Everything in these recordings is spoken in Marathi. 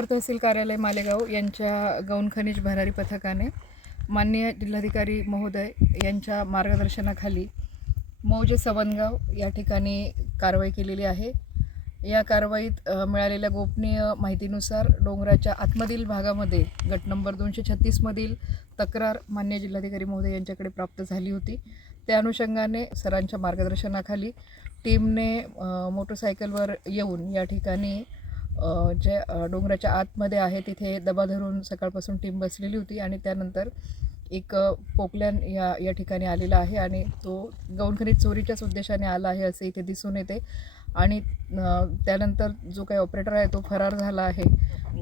अप्पर तहसील कार्यालय मालेगाव यांच्या गौण खनिज भरारी पथकाने माननीय जिल्हाधिकारी महोदय यांच्या मार्गदर्शनाखाली मौजे सवनगाव या ठिकाणी कारवाई केलेली आहे. या कारवाईत मिळालेल्या गोपनीय माहितीनुसार डोंगराच्या आतमधील भागामध्ये गट नंबर दोनशे छत्तीसमधील तक्रार मान्य जिल्हाधिकारी महोदय यांच्याकडे प्राप्त झाली होती. त्या अनुषंगाने सरांच्या मार्गदर्शनाखाली टीमने मोटरसायकलवर येऊन या ठिकाणी जे डोंगराच्या आतमध्ये आहे तिथे दबा धरून सकाळपासून टीम बसलेली होती आणि त्यानंतर एक अ, पोकल्यान या या ठिकाणी आलेला आहे आणि तो गौणखनिज चोरीच्याच उद्देशाने आला आहे असे इथे दिसून येते. आणि त्यानंतर जो काही ऑपरेटर आहे तो फरार झाला आहे.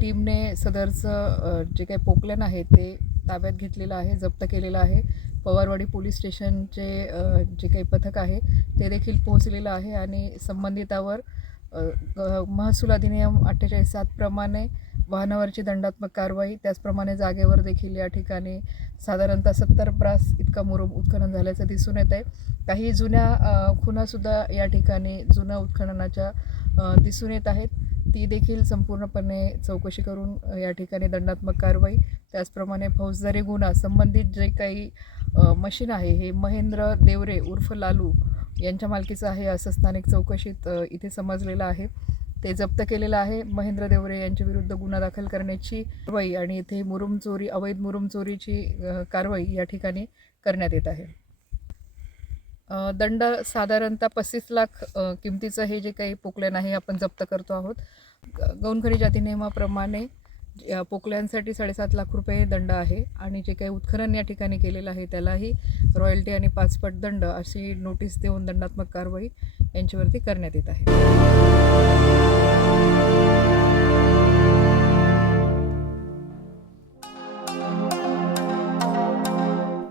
टीमने सदरचं जे काही पोकल्यान आहे ते ताब्यात घेतलेलं आहे जप्त केलेलं आहे. पवारवाडी पोलीस स्टेशनचे जे काही पथक आहे ते देखील पोहोचलेलं आहे आणि संबंधितावर महसूल अधिनियम अठ्ठेचाळीस सातप्रमाणे वाहनावरची दंडात्मक कारवाई त्याचप्रमाणे जागेवर देखील या ठिकाणी साधारणतः सत्तर ब्रास इतका मुरुम उत्खनन झाल्याचं दिसून येत आहे काही जुन्या खुनासुद्धा खुणासुद्धा या ठिकाणी जुन्या उत्खननाच्या दिसून येत आहेत. ती देखील संपूर्णपणे चौकशी करून या ठिकाणी दंडात्मक कारवाई त्याचप्रमाणे फौजदारी गुन्हा संबंधित जे काही मशीन आहे हे महेंद्र देवरे उर्फ लालू यांच्या मालकीचं आहे असं स्थानिक चौकशीत इथे समजलेलं आहे. ते जप्त केलेलं आहे महेंद्र देवरे यांच्या विरुद्ध गुन्हा दाखल करण्याची कारवाई आणि इथे मुरुम चोरी अवैध मुरुम चोरीची कारवाई या ठिकाणी करण्यात येत आहे. दंड साधारणतः पस्तीस लाख किमतीचं हे जे काही पोकल्यान आहे आपण जप्त करतो आहोत. ग- गौण खनिज पोकल्यांसाठी साडेसात लाख रुपये दंड आहे आणि जे काही उत्खनन या ठिकाणी केलेलं आहे त्यालाही रॉयल्टी आणि पाचपट दंड अशी नोटीस देऊन दंडात्मक कारवाई यांच्यावरती करण्यात येत आहे.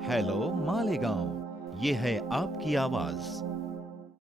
हेलो मालेगांव ये है आपकी आवाज.